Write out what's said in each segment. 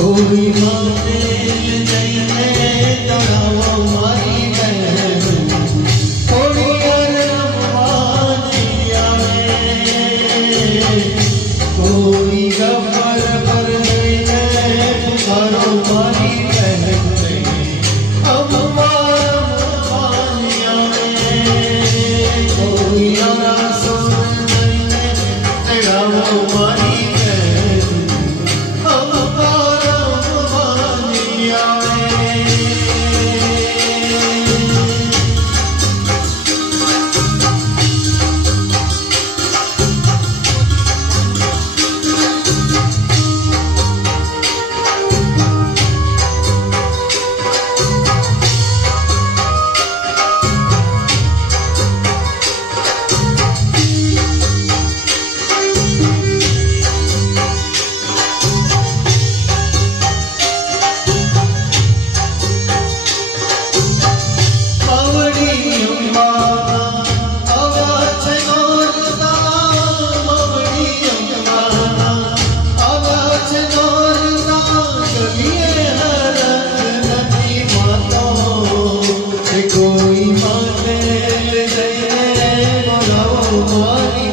કોઈ મને જઈને તણાવ મારી કોઈ ગબર પર જઈને મારો મારી Oh, my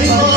Everybody.